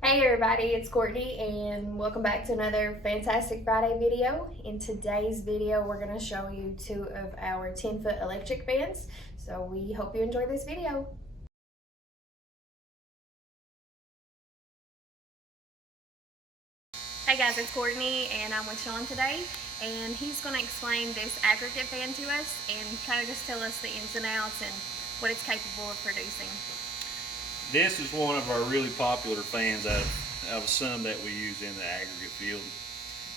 Hey everybody, it's Courtney and welcome back to another Fantastic Friday video. In today's video, we're going to show you two of our 10-foot electric fans. So we hope you enjoy this video. Hey guys, it's Courtney and I'm with Sean today, and he's going to explain this aggregate fan to us and kind of just tell us the ins and outs and what it's capable of producing. This is one of our really popular fans out of some that we use in the aggregate field.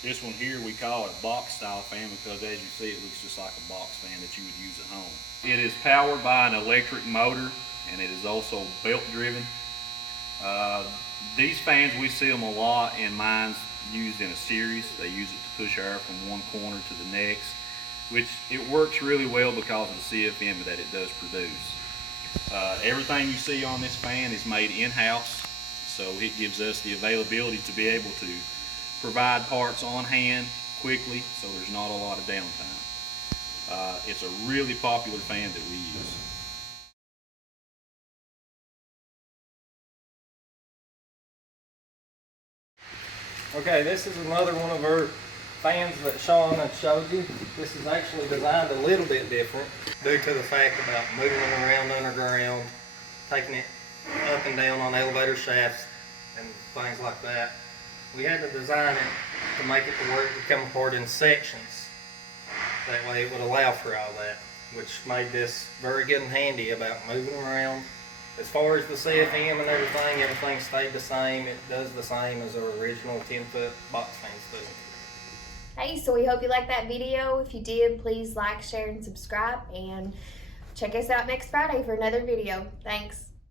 This one here we call it a box style fan because as you see it looks just like a box fan that you would use at home. It is powered by an electric motor and it is also belt driven. These fans, we see them a lot in mines used in a series. They use it to push air from one corner to the next, which it works really well because of the CFM that it does produce. Everything you see on this fan is made in-house, so it gives us the availability to be able to provide parts on hand quickly, so there's not a lot of downtime. It's a really popular fan that we use. Okay, this is another one of our fans that Sean had showed you. This is actually designed a little bit different due to the fact about moving them around underground, taking it up and down on elevator shafts and things like that. We had to design it to make it to where it could come apart in sections. That way it would allow for all that, which made this very good and handy about moving around. As far as the CFM and everything stayed the same. It does the same as our original 10-foot box fans do. Hey, so we hope you liked that video. If you did, please like, share, and subscribe, and check us out next Friday for another video. Thanks.